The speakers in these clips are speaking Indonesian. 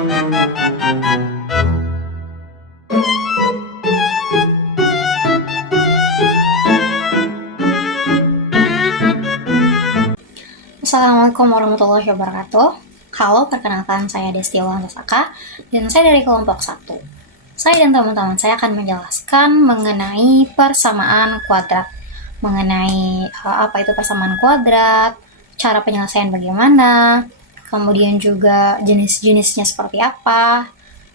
Assalamualaikum warahmatullahi wabarakatuh. Halo, perkenalkan saya Desti Saka dan saya dari kelompok 1. Saya dan teman-teman saya akan menjelaskan mengenai persamaan kuadrat. Mengenai apa itu persamaan kuadrat, cara penyelesaian bagaimana, kemudian juga jenis-jenisnya seperti apa,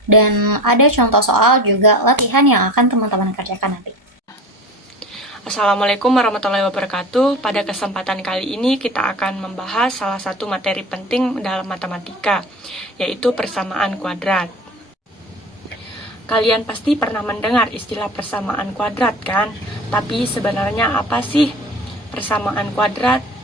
dan ada contoh soal juga latihan yang akan teman-teman kerjakan nanti. Assalamualaikum warahmatullahi wabarakatuh. Pada kesempatan kali ini kita akan membahas salah satu materi penting dalam matematika, yaitu persamaan kuadrat. Kalian pasti pernah mendengar istilah persamaan kuadrat kan? Tapi sebenarnya apa sih persamaan kuadrat?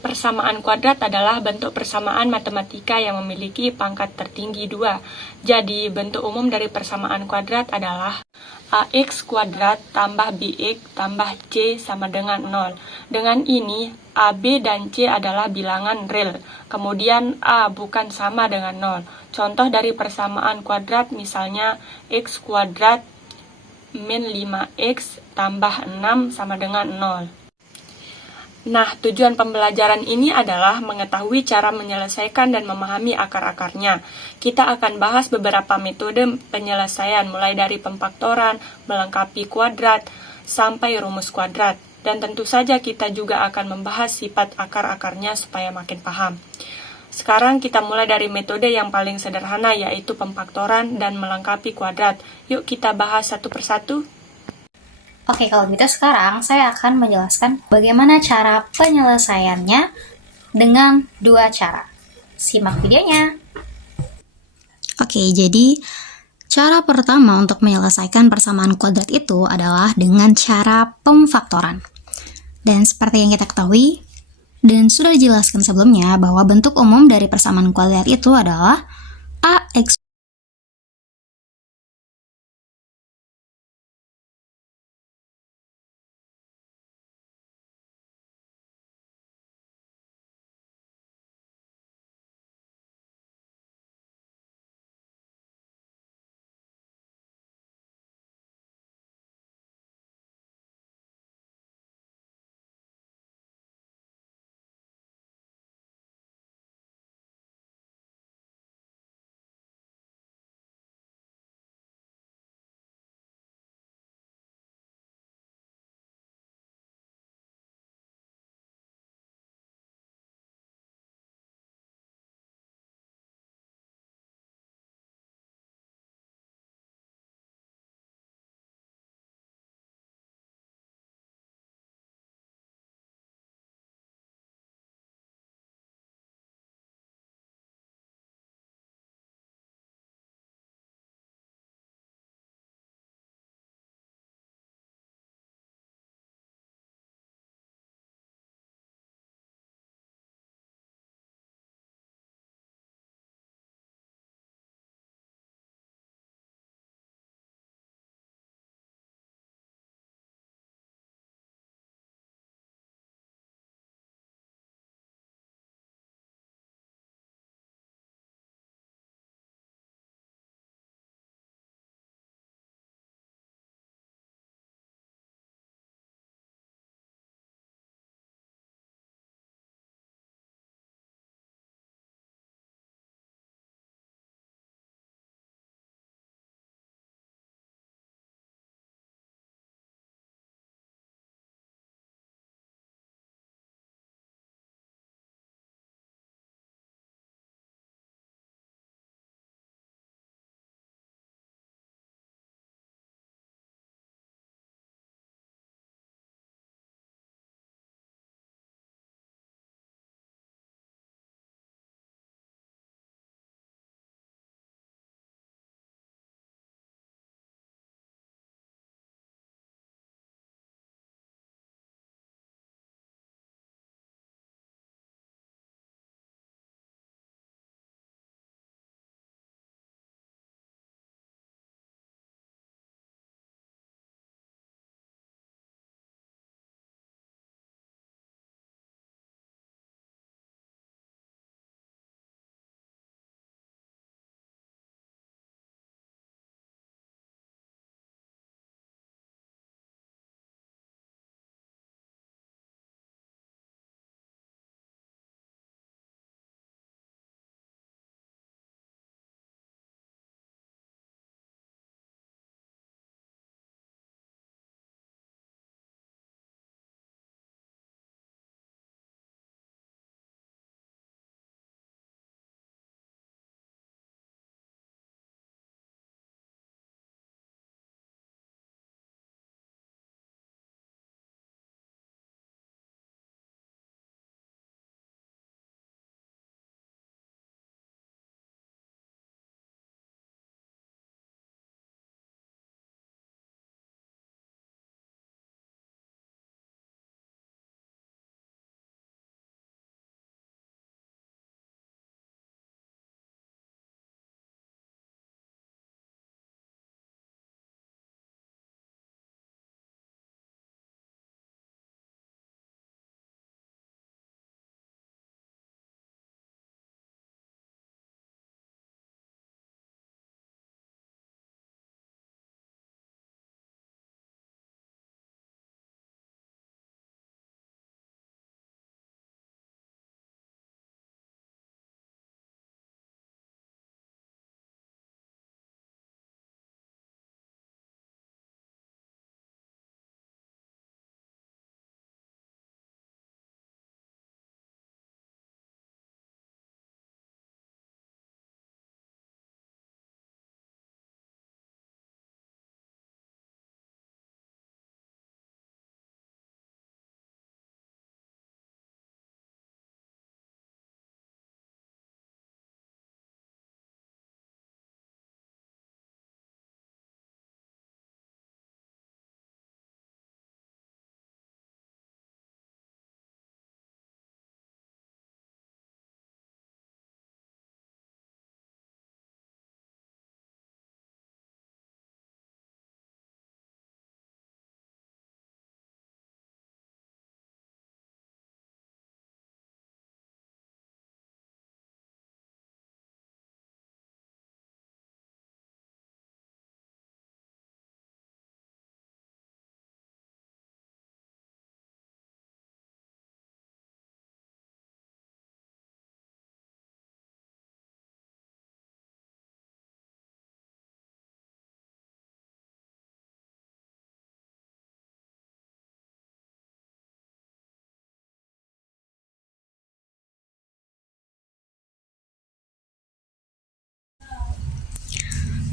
Persamaan kuadrat adalah bentuk persamaan matematika yang memiliki pangkat tertinggi 2. Jadi, bentuk umum dari persamaan kuadrat adalah ax kuadrat tambah bx tambah c sama dengan 0. Dengan ini, ab dan c adalah bilangan real. Kemudian a bukan sama dengan 0. Contoh dari persamaan kuadrat misalnya x kuadrat min 5x tambah 6 sama dengan 0. Nah, tujuan pembelajaran ini adalah mengetahui cara menyelesaikan dan memahami akar-akarnya. Kita akan bahas beberapa metode penyelesaian, mulai dari pemfaktoran, melengkapi kuadrat, sampai rumus kuadrat. Dan tentu saja kita juga akan membahas sifat akar-akarnya supaya makin paham. Sekarang kita mulai dari metode yang paling sederhana, yaitu pemfaktoran dan melengkapi kuadrat. Yuk kita bahas satu persatu. Oke, kalau gitu sekarang saya akan menjelaskan bagaimana cara penyelesaiannya dengan dua cara. Simak videonya. Oke, jadi cara pertama untuk menyelesaikan persamaan kuadrat itu adalah dengan cara pemfaktoran. Dan seperti yang kita ketahui, dan sudah dijelaskan sebelumnya bahwa bentuk umum dari persamaan kuadrat itu adalah ax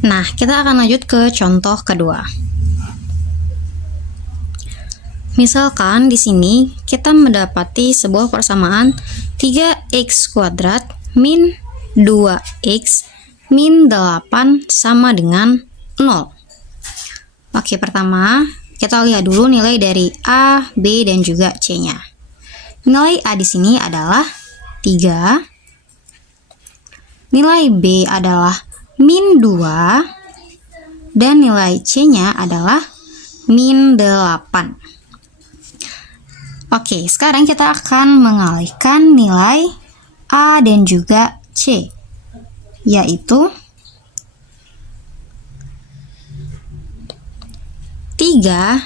Nah, kita akan lanjut ke contoh kedua. Misalkan di sini kita mendapati sebuah persamaan 3x kuadrat min 2x min 8 sama dengan 0. Oke, pertama kita lihat dulu nilai dari A, B, dan juga C-nya. Nilai A di sini adalah 3. Nilai B adalah min 2. Dan nilai C-nya adalah min 8. Oke, sekarang kita akan mengalihkan nilai A dan juga C, yaitu 3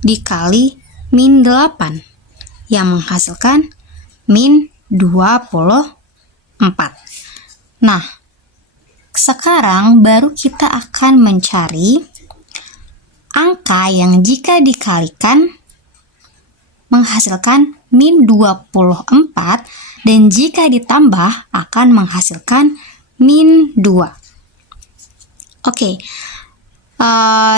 dikali min 8 yang menghasilkan min 24. Nah, sekarang baru kita akan mencari angka yang jika dikalikan menghasilkan min 24 dan jika ditambah akan menghasilkan min 2. Oke,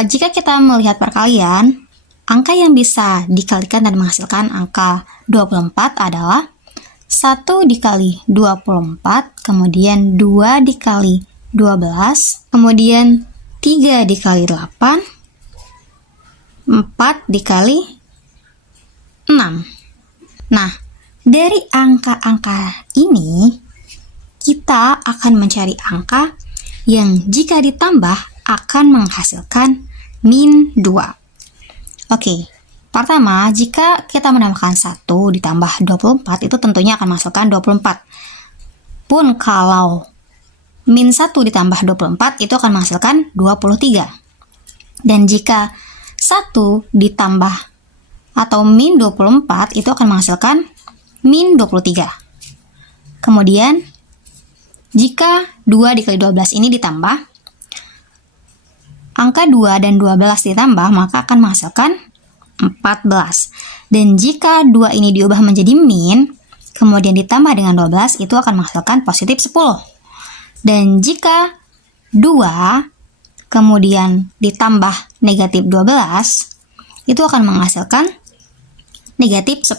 jika kita melihat perkalian, angka yang bisa dikalikan dan menghasilkan angka 24 adalah 1 dikali 24, kemudian 2 dikali 12, kemudian 3 dikali 8, 4 dikali 6. Nah, dari angka-angka ini, kita akan mencari angka yang jika ditambah akan menghasilkan min 2. Oke, pertama, jika kita menambahkan 1 ditambah 24, itu tentunya akan menghasilkan 24. Pun kalau min 1 ditambah 24, itu akan menghasilkan 23. Dan jika 1 ditambah atau min 24 itu akan menghasilkan min 23. Kemudian jika 2 dikali 12 ini ditambah, angka 2 dan 12 ditambah maka akan menghasilkan 14. Dan jika 2 ini diubah menjadi min, kemudian ditambah dengan 12, itu akan menghasilkan positif 10. Dan jika 2 kemudian ditambah negatif 12, itu akan menghasilkan negatif 10.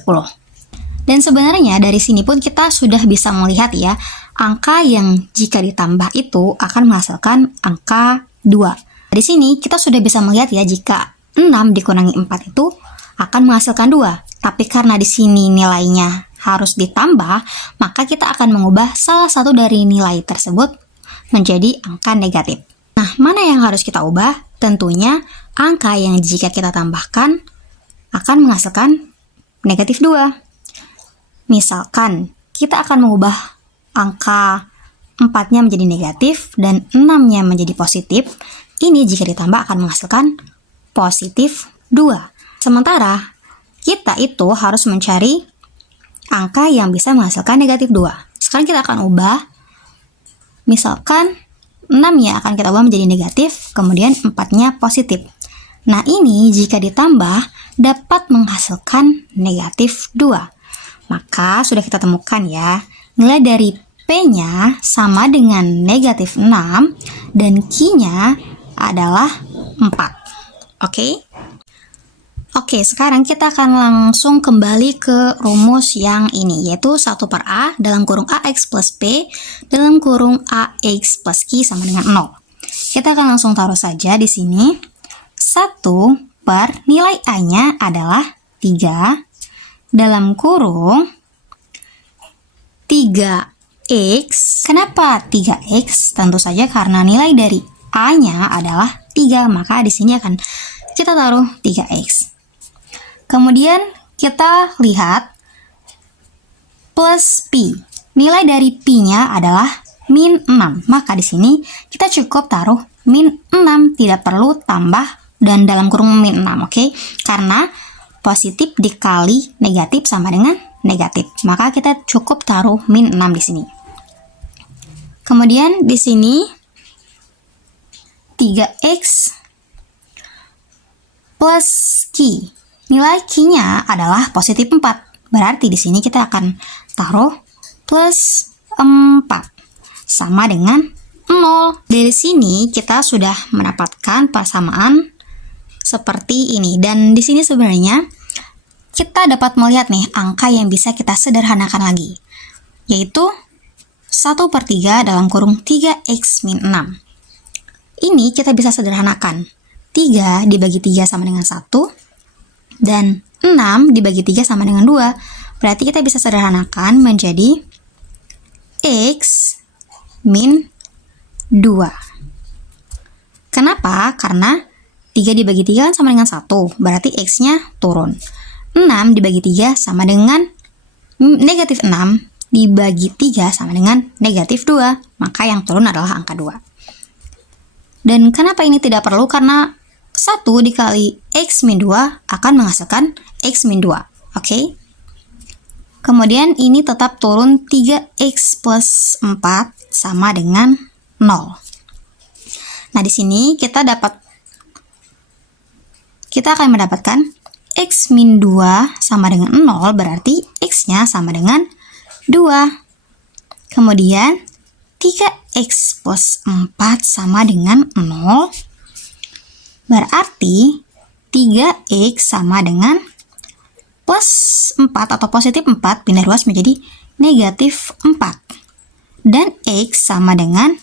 Dan sebenarnya dari sini pun kita sudah bisa melihat ya, angka yang jika ditambah itu akan menghasilkan angka 2. Di sini kita sudah bisa melihat ya, jika 6 dikurangi 4 itu akan menghasilkan 2. Tapi karena di sini nilainya harus ditambah, maka kita akan mengubah salah satu dari nilai tersebut menjadi angka negatif. Nah, mana yang harus kita ubah? Tentunya angka yang jika kita tambahkan akan menghasilkan negatif 2. Misalkan kita akan mengubah angka 4-nya menjadi negatif dan 6-nya menjadi positif. Ini jika ditambah akan menghasilkan positif 2. Sementara kita itu harus mencari angka yang bisa menghasilkan negatif 2. Sekarang kita akan ubah. Misalkan 6-nya akan kita ubah menjadi negatif, kemudian 4-nya positif. Nah, ini jika ditambah dapat menghasilkan negatif 2. Maka sudah kita temukan ya, nilai dari P-nya sama dengan negatif 6 dan Q-nya adalah 4. Oke? Oke, sekarang kita akan langsung kembali ke rumus yang ini, yaitu 1 per A dalam kurung AX plus P dalam kurung AX plus Q sama dengan 0. Kita akan langsung taruh saja di sini. 1 per nilai A-nya adalah 3 dalam kurung 3X. Kenapa 3X? Tentu saja karena nilai dari A-nya adalah 3, maka di sini akan kita taruh 3X. Kemudian kita lihat plus P. Nilai dari P-nya adalah min 6, maka di sini kita cukup taruh min 6, tidak perlu tambah dan dalam kurung min 6, oke? Karena positif dikali negatif sama dengan negatif, maka kita cukup taruh min 6 di sini. Kemudian di sini 3x plus Q. Nilai Q-nya adalah positif 4. Berarti di sini kita akan taruh plus 4 sama dengan 0. Dari sini kita sudah mendapatkan persamaan seperti ini. Dan di sini sebenarnya kita dapat melihat nih angka yang bisa kita sederhanakan lagi, yaitu 1/3 dalam kurung 3x min 6. Ini kita bisa sederhanakan. 3 dibagi 3 sama dengan 1, dan 6 dibagi 3 sama dengan 2. Berarti kita bisa sederhanakan menjadi x min 2. Kenapa? Karena 3 dibagi 3 kan sama dengan 1, berarti x-nya turun. 6 dibagi 3 sama dengan negatif 6 dibagi 3 sama dengan negatif 2, maka yang turun adalah angka 2. Dan kenapa ini tidak perlu? Karena 1 dikali x min 2 akan menghasilkan x min 2. Oke? Kemudian ini tetap turun 3x plus 4 sama dengan 0. Nah, di sini kita akan mendapatkan x min 2 sama dengan 0, berarti x-nya sama dengan 2. Kemudian 3x plus 4 sama dengan 0, berarti 3x sama dengan plus 4 atau positif 4 pindah ruas menjadi negatif 4. Dan x sama dengan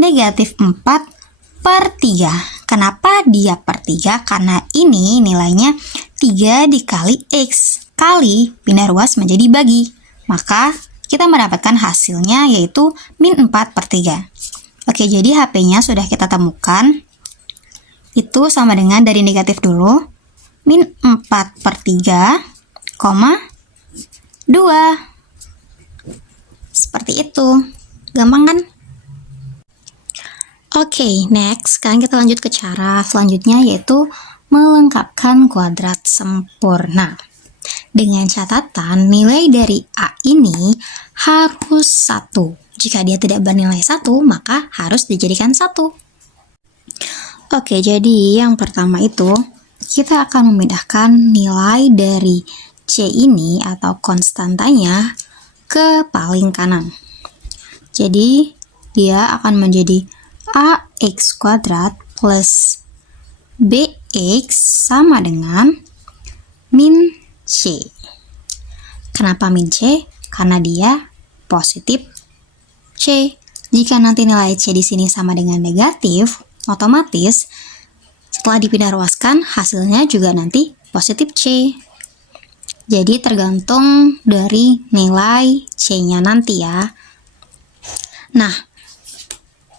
negatif 4/3. Kenapa dia per 3? Karena ini nilainya 3 dikali x kali pindah ruas menjadi bagi. Maka kita mendapatkan hasilnya yaitu min 4/3. Oke, jadi HP-nya sudah kita temukan. Itu sama dengan dari negatif dulu. Min 4/3, 2. Seperti itu. Gampang kan? Oke, next. Sekarang kita lanjut ke cara selanjutnya, yaitu melengkapkan kuadrat sempurna. Dengan catatan nilai dari A ini harus 1. Jika dia tidak bernilai 1, maka harus dijadikan 1. Oke, jadi yang pertama itu kita akan memindahkan nilai dari C ini atau konstantanya ke paling kanan. Jadi dia akan menjadi ax kuadrat plus bx sama dengan min c. Kenapa min c? Karena dia positif c. Jika nanti nilai c di sini sama dengan negatif, otomatis setelah dipindah ruaskan hasilnya juga nanti positif c. Jadi tergantung dari nilai c-nya nanti ya. Nah,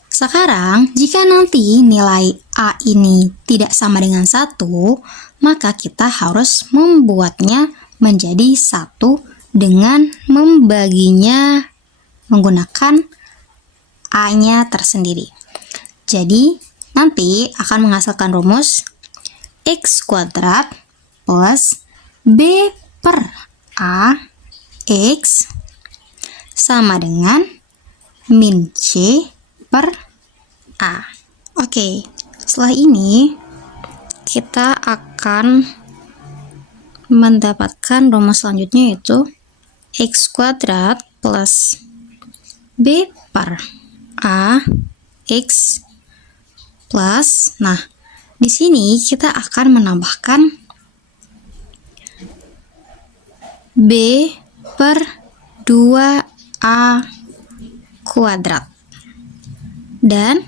sekarang jika nanti nilai A ini tidak sama dengan 1, maka kita harus membuatnya menjadi 1 dengan membaginya menggunakan A-nya tersendiri. Jadi, nanti akan menghasilkan rumus x kuadrat plus b per A x sama dengan min c per A. Oke, setelah ini kita akan mendapatkan rumus selanjutnya, yaitu x kuadrat plus b per A x plus, nah di sini kita akan menambahkan b per 2a kuadrat, dan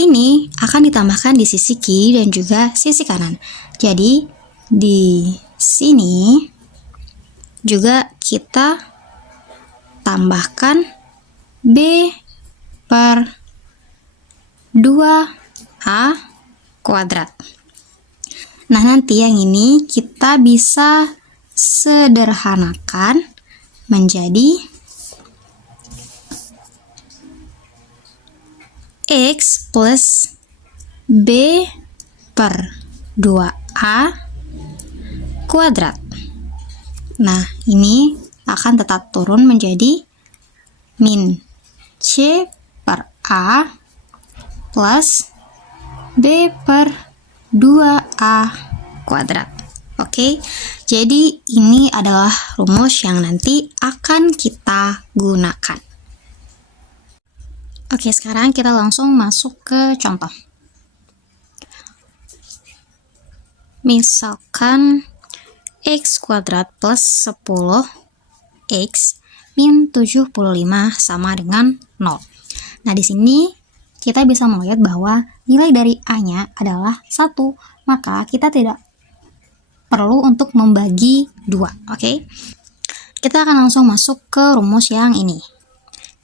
ini akan ditambahkan di sisi kiri dan juga sisi kanan. Jadi di sini juga kita tambahkan b per 2a kuadrat. Nah, nanti yang ini kita bisa sederhanakan menjadi x plus b per 2a kuadrat. Nah, ini akan tetap turun menjadi min c per a plus b per 2a kuadrat. Oke, jadi ini adalah rumus yang nanti akan kita gunakan. Oke, sekarang kita langsung masuk ke contoh. Misalkan x kuadrat plus 10x min 75 sama dengan 0. Nah, di sini kita bisa melihat bahwa nilai dari A-nya adalah 1, maka kita tidak perlu untuk membagi 2, oke? Kita akan langsung masuk ke rumus yang ini.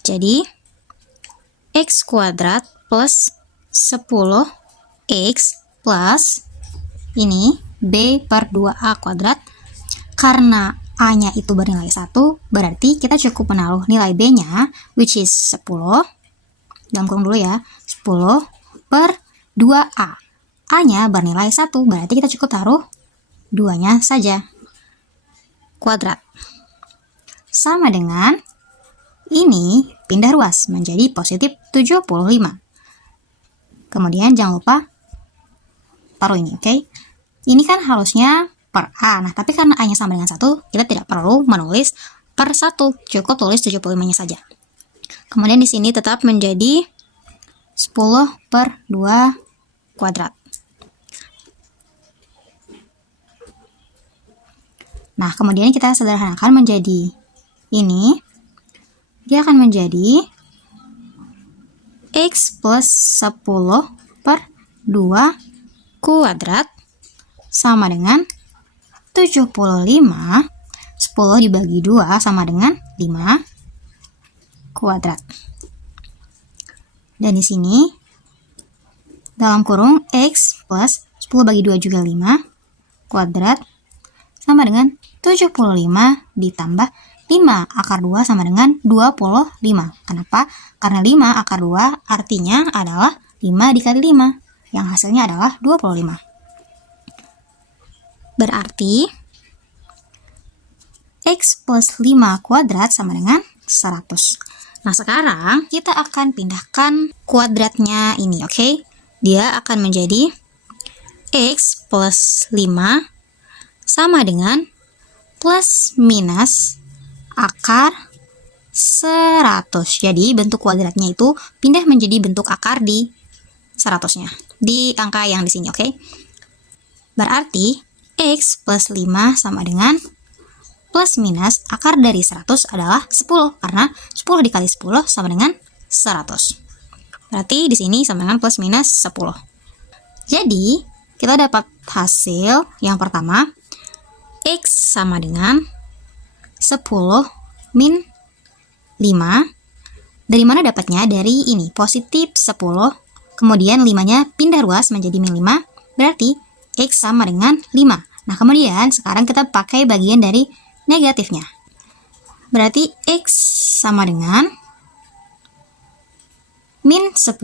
Jadi, x kuadrat plus 10x plus ini b per 2a kuadrat. Karena a-nya itu bernilai 1, berarti kita cukup menaruh nilai b-nya, which is 10, dalam kurung dulu ya, 10 per 2a. A-nya bernilai 1, berarti kita cukup taruh 2-nya saja, kuadrat. Sama dengan ini pindah ruas menjadi positif 75. Kemudian jangan lupa taruh ini, oke? Ini kan harusnya per A. Nah, tapi karena A-nya sama dengan 1, kita tidak perlu menulis per 1. Cukup tulis 75-nya saja. Kemudian di sini tetap menjadi 10 per 2 kuadrat. Nah, kemudian kita sederhanakan menjadi ini. Dia akan menjadi x plus 10 per 2 kuadrat sama dengan 75. 10 dibagi 2 sama dengan 5 kuadrat. Dan di sini dalam kurung x plus 10 bagi 2 juga 5 kuadrat sama dengan 75 ditambah 5 akar 2 sama dengan 25. Kenapa? Karena 5 akar 2 artinya adalah 5 dikali 5. Yang hasilnya adalah 25. Berarti x plus 5 kuadrat sama dengan 100. Nah, sekarang kita akan pindahkan kuadratnya ini, oke? Dia akan menjadi x plus 5 sama dengan plus minus akar 100. Jadi bentuk kuadratnya itu pindah menjadi bentuk akar di 100-nya, di angka yang di sini, oke? Berarti x plus 5 sama dengan plus minus akar dari 100 adalah 10, karena 10 dikali 10 sama dengan 100. Berarti di sini sama dengan plus minus 10. Jadi, kita dapat hasil yang pertama, x sama dengan 10 min 5. Dari mana dapatnya? Dari ini, positif 10. Kemudian 5-nya pindah ruas menjadi min 5, berarti x sama dengan 5. Nah, kemudian sekarang kita pakai bagian dari negatifnya. Berarti x sama dengan min 10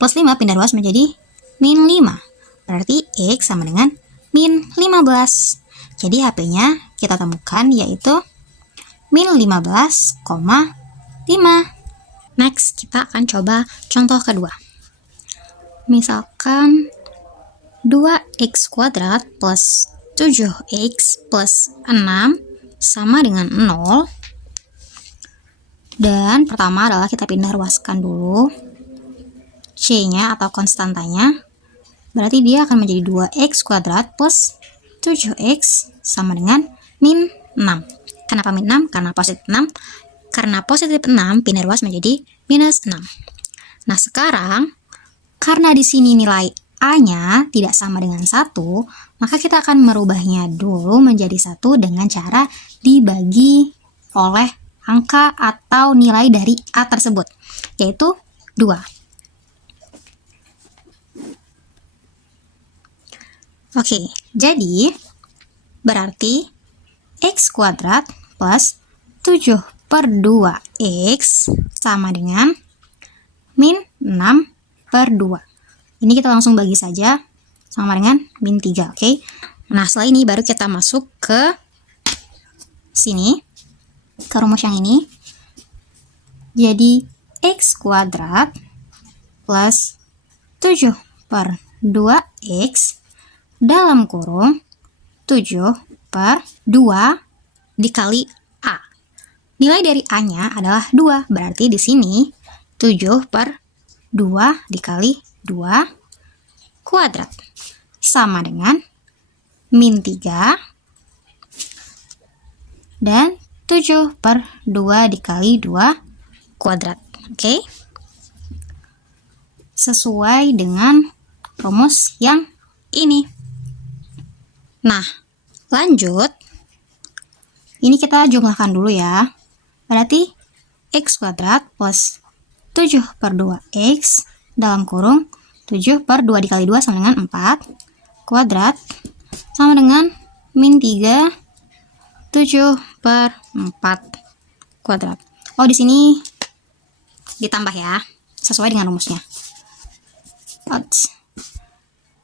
plus 5 pindah ruas menjadi min 5. Berarti x sama dengan min 15. Jadi HP-nya kita temukan yaitu min 15,5. Next, kita akan coba contoh kedua. Misalkan 2x kuadrat plus 7x plus 6 sama dengan 0. Dan pertama adalah kita pindah ruaskan dulu c-nya atau konstantanya. Berarti dia akan menjadi 2x kuadrat plus 7x sama dengan min 6. Kenapa min 6? Karena positif 6. Karena positif 6 pindah ruas menjadi minus 6. Nah, sekarang karena di sini nilai A-nya tidak sama dengan 1, maka kita akan merubahnya dulu menjadi 1 dengan cara dibagi oleh angka atau nilai dari A tersebut, yaitu 2. Oke, jadi berarti x kuadrat plus 7 per 2x sama dengan min 6 per 2. Ini kita langsung bagi saja, sama dengan min 3, oke? Nah, setelah ini baru kita masuk ke sini, ke rumus yang ini. Jadi, x kuadrat plus 7 per 2x dalam kurung 7 per 2 dikali A. Nilai dari A-nya adalah 2, berarti di sini 7 per 2 dikali 2 kuadrat. Sama dengan min 3 dan 7 per 2 dikali 2 kuadrat. Oke? Sesuai dengan rumus yang ini. Nah, lanjut. Ini kita jumlahkan dulu ya. Berarti x kuadrat plus 7 per 2x dalam kurung 7 per 2 dikali 2 sama dengan 4 kuadrat sama dengan min 3 7 per 4 kuadrat. Oh, di sini ditambah ya, sesuai dengan rumusnya.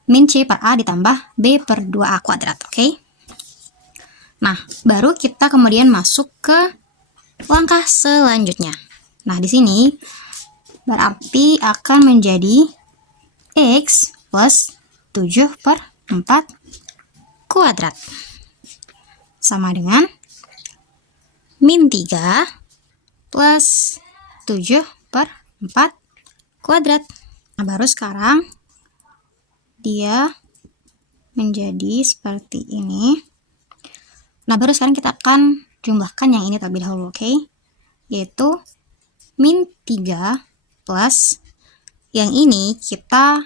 Min C per A ditambah B per 2A kuadrat, oke? Nah, baru kita kemudian masuk ke langkah selanjutnya. Nah, di sini berarti akan menjadi x plus 7 per 4 kuadrat. Sama dengan min 3 plus 7 per 4 kuadrat. Nah, baru sekarang dia menjadi seperti ini. Nah, baru sekarang kita akan jumlahkan yang ini terlebih dahulu, oke? Yaitu min 3 plus yang ini kita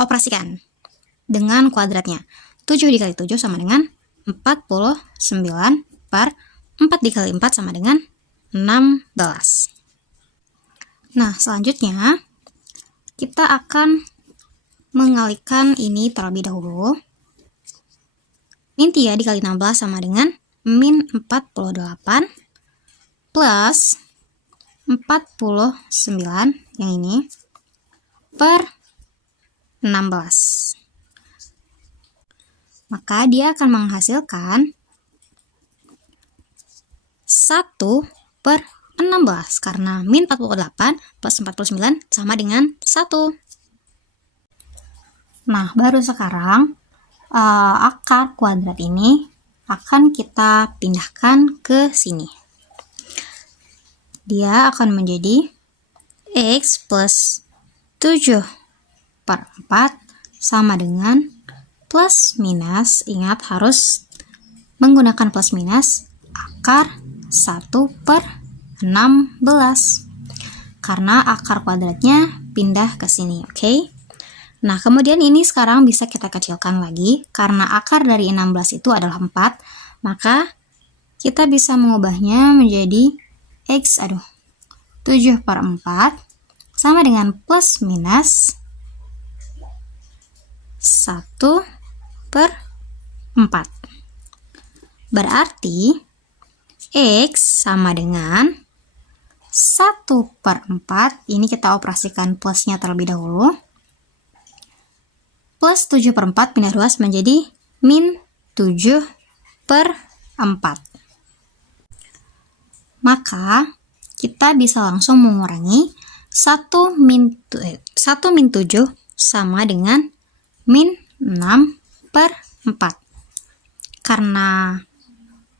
operasikan dengan kuadratnya. 7 dikali 7 sama dengan 49 per 4 dikali 4 sama dengan 16. Nah, selanjutnya kita akan mengalihkan ini terlebih dahulu. Min 3 dikali 16 sama dengan min 48 plus 49 yang ini per 16. Maka dia akan menghasilkan 1 per 16 karena min 48 plus 49 sama dengan 1. Nah, baru sekarang akar kuadrat ini akan kita pindahkan ke sini. Dia akan menjadi x plus 7 per 4 sama dengan plus minus, ingat harus menggunakan plus minus, akar 1 per 16 karena akar kuadratnya pindah ke sini, oke? Nah, kemudian ini sekarang bisa kita kecilkan lagi karena akar dari 16 itu adalah 4, maka kita bisa mengubahnya menjadi 7 per 4 sama dengan plus minus 1 per 4. Berarti x sama dengan 1 per 4, ini kita operasikan plusnya terlebih dahulu, plus 7 per 4 pindah ruas menjadi min 7 per 4. Maka kita bisa langsung mengurangi 1 min 7 sama dengan min 6 per 4. Karena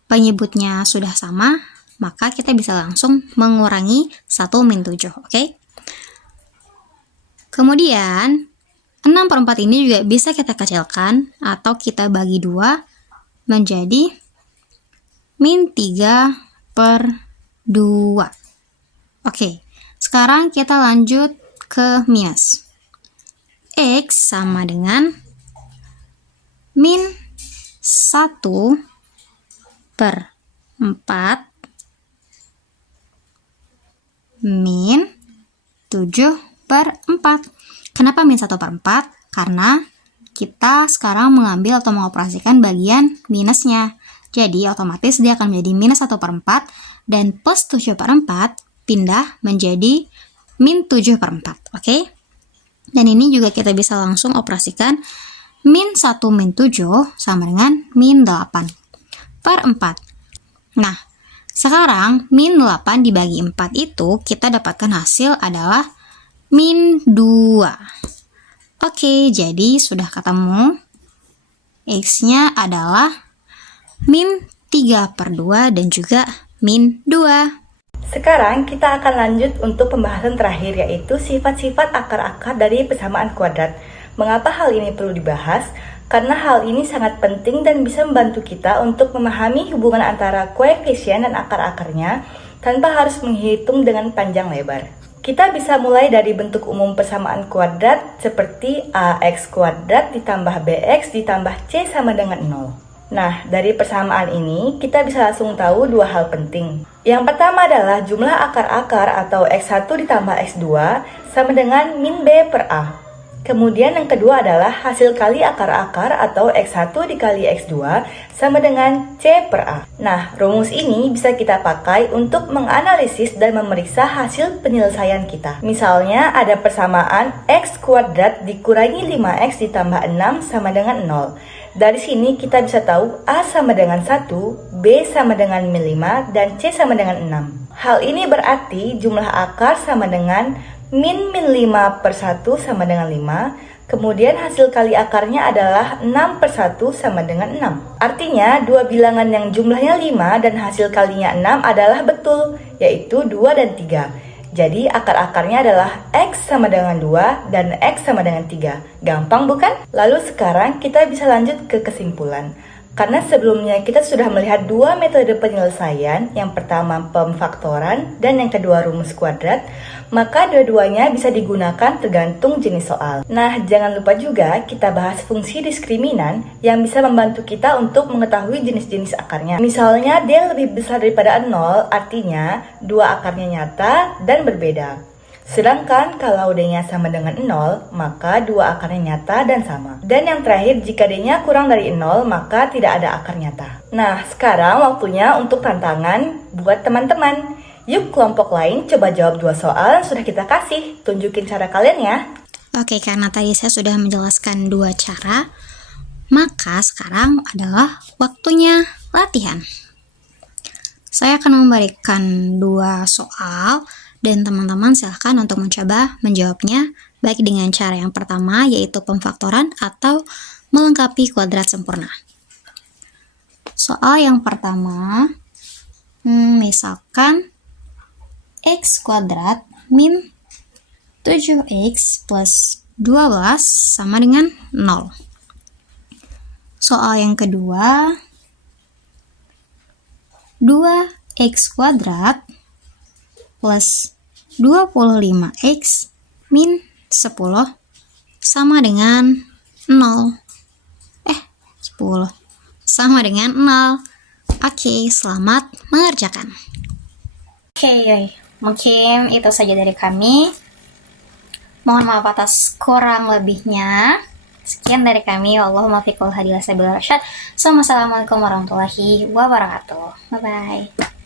penyebutnya sudah sama, maka kita bisa langsung mengurangi 1 min 7, oke? Kemudian 6 per 4 ini juga bisa kita kecilkan atau kita bagi 2 menjadi min 3 per 2. Oke, sekarang kita lanjut ke minus. X sama dengan min 1 per 4 min 7 per 4. Kenapa min 1 per 4? Karena kita sekarang mengambil atau mengoperasikan bagian minusnya. Jadi otomatis dia akan menjadi minus 1 per 4 dan plus 7 per 4 pindah menjadi min 7 per 4. Oke? Dan ini juga kita bisa langsung operasikan min 1 min 7 sama dengan min 8 per 4. Nah, sekarang min 8 dibagi 4 itu kita dapatkan hasil adalah min 2. Oke, jadi sudah ketemu. X-nya adalah min 3 per 2 dan juga min 2. Sekarang kita akan lanjut untuk pembahasan terakhir, yaitu sifat-sifat akar-akar dari persamaan kuadrat. Mengapa hal ini perlu dibahas? Karena hal ini sangat penting dan bisa membantu kita untuk memahami hubungan antara koefisien dan akar-akarnya tanpa harus menghitung dengan panjang lebar. Kita bisa mulai dari bentuk umum persamaan kuadrat seperti ax kuadrat ditambah bx ditambah c sama dengan 0. Nah, dari persamaan ini, kita bisa langsung tahu dua hal penting. Yang pertama adalah jumlah akar-akar atau x1 ditambah x2 sama dengan min b per a. Kemudian yang kedua adalah hasil kali akar-akar atau x1 dikali x2 sama dengan c per a. Nah, rumus ini bisa kita pakai untuk menganalisis dan memeriksa hasil penyelesaian kita. Misalnya ada persamaan x kuadrat dikurangi 5x ditambah 6 sama dengan 0. Dari sini kita bisa tahu A sama dengan 1, B sama dengan min 5, dan C sama dengan 6. Hal ini berarti jumlah akar sama dengan min 5 per 1 sama dengan 5, kemudian hasil kali akarnya adalah 6 per 1 sama dengan 6. Artinya, dua bilangan yang jumlahnya 5 dan hasil kalinya 6 adalah betul, yaitu 2 dan 3. Jadi akar-akarnya adalah X sama dengan 2 dan X sama dengan 3. Gampang bukan? Lalu sekarang kita bisa lanjut ke kesimpulan. Karena sebelumnya kita sudah melihat dua metode penyelesaian, yang pertama pemfaktoran dan yang kedua rumus kuadrat, maka dua-duanya bisa digunakan tergantung jenis soal. Nah, jangan lupa juga kita bahas fungsi diskriminan yang bisa membantu kita untuk mengetahui jenis-jenis akarnya. Misalnya, D lebih besar daripada 0, artinya dua akarnya nyata dan berbeda. Sedangkan kalau D-nya sama dengan 0, maka dua akarnya nyata dan sama. Dan yang terakhir, jika D-nya kurang dari 0, maka tidak ada akar nyata. Nah, sekarang waktunya untuk tantangan buat teman-teman. Yuk kelompok lain coba jawab dua soal yang sudah kita kasih. Tunjukin cara kalian ya. Oke, karena tadi saya sudah menjelaskan dua cara, maka sekarang adalah waktunya latihan. Saya akan memberikan dua soal dan teman-teman silahkan untuk mencoba menjawabnya baik dengan cara yang pertama yaitu pemfaktoran atau melengkapi kuadrat sempurna. Soal yang pertama, misalkan x kuadrat min 7x plus 12 sama dengan 0. Soal yang kedua, 2x kuadrat plus 25x min 10 sama dengan 0. 10 sama dengan 0. Oke, selamat mengerjakan. Oke, mungkin itu saja dari kami. Mohon maaf atas kurang lebihnya. Sekian dari kami. Wallahumma fiqhul hadi wa sabil rasyad. Assalamualaikum warahmatullahi wabarakatuh. Bye-bye.